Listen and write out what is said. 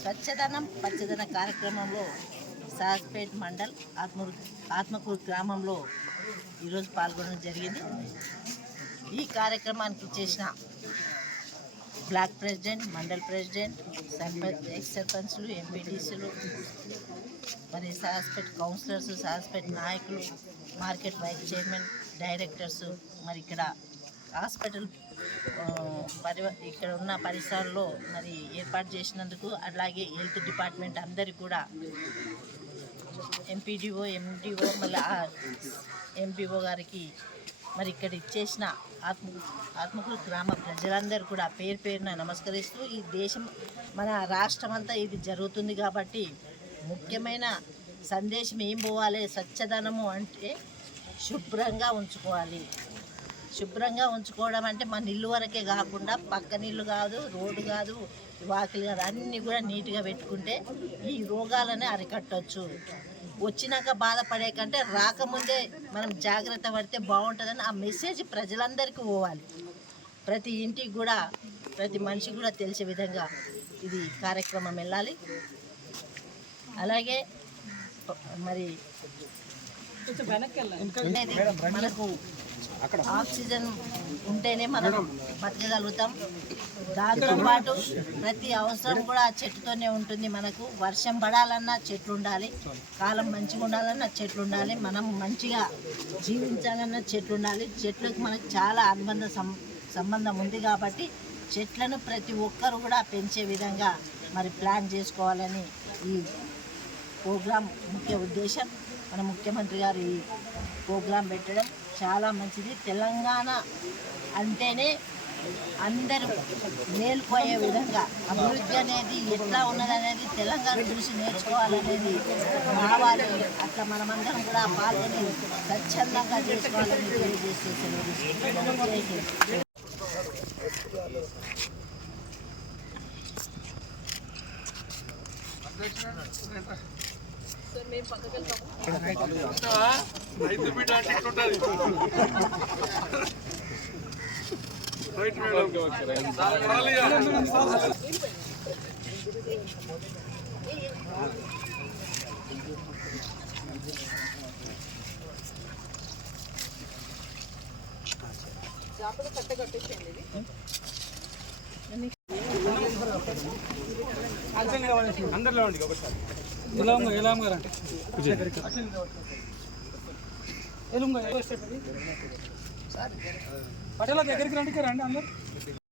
స్వచ్ఛదనం పచ్చదన కార్యక్రమంలో సాస్పేట్ మండల్ ఆత్మకూరు గ్రామంలో ఈరోజు పాల్గొనడం జరిగింది. ఈ కార్యక్రమానికి చేసిన block president, mandal president, X సర్పంచ్లు, ఎంపీటీసీలు, మరి సాస్పేట్ కౌన్సిలర్స్, సాస్పేట్ నాయకులు, మార్కెట్ వైస్ చైర్మన్, డైరెక్టర్స్, మరి ఇక్కడ హాస్పిటల్ ఇక్కడ ఉన్న పరిసరాల్లో మరి ఏర్పాటు చేసినందుకు, అలాగే హెల్త్ డిపార్ట్మెంట్ అందరికీ కూడా, ఎంపీడీఓ, ఎండిఓ, మళ్ళీ ఎంపీఓ గారికి, మరి ఇక్కడ ఇచ్చేసిన ఆత్మకూరు గ్రామ ప్రజలందరూ కూడా పేరు పేరున నమస్కరిస్తూ, ఈ దేశం మన రాష్ట్రం అంతా ఇది జరుగుతుంది కాబట్టి ముఖ్యమైన సందేశం ఏం పోవాలి, స్వచ్ఛదనము అంటే శుభ్రంగా ఉంచుకోవాలి. శుభ్రంగా ఉంచుకోవడం అంటే మన ఇల్లు వరకే కాకుండా పక్క నీళ్ళు కాదు, రోడ్డు కాదు, వాకిలు కాదు, అన్నీ కూడా నీట్గా పెట్టుకుంటే ఈ రోగాలని అరికట్టవచ్చు. వచ్చినాక బాధపడే కంటే రాకముందే మనం జాగ్రత్త పడితే బాగుంటుందని ఆ మెసేజ్ ప్రజలందరికీ పోవాలి. ప్రతి ఇంటికి కూడా, ప్రతి మనిషికి కూడా తెలిసే విధంగా ఇది కార్యక్రమం వెళ్ళాలి. అలాగే మరి మనకు ఆక్సిజన్ ఉంటేనే మనం బతకగలుగుతాం. దాంతోపాటు ప్రతి అవసరం కూడా చెట్టుతోనే ఉంటుంది. మనకు వర్షం పడాలన్నా చెట్లు ఉండాలి, కాలం మంచిగా ఉండాలన్నా చెట్లు ఉండాలి, మనం మంచిగా జీవించాలన్నా చెట్లు ఉండాలి. చెట్లకు మనకు చాలా సంబంధం ఉంది కాబట్టి చెట్లను ప్రతి ఒక్కరు కూడా పెంచే విధంగా మరి ప్లాన్ చేసుకోవాలని ఈ ప్రోగ్రాం ముఖ్య ఉద్దేశం. మన ముఖ్యమంత్రి గారు ఈ ప్రోగ్రాం పెట్టడం చాలా మంచిది. తెలంగాణ అంటేనే అందరూ మేలుపోయే విధంగా అభివృద్ధి అనేది ఎట్లా ఉన్నదనేది తెలంగాణ చూసి నేర్చుకోవాలనేది రావాలి. అట్లా మనమందరం కూడా పాల్గొని స్వచ్ఛందంగా చేసుకోవాలని తెలియజేసే సెలవు. మేము పక్కకి చేపలు కట్ట కట్టేసేయండి. అందరిలో ఉండి ఒకసారి పటేల దగ్గరికి రండి అందరు.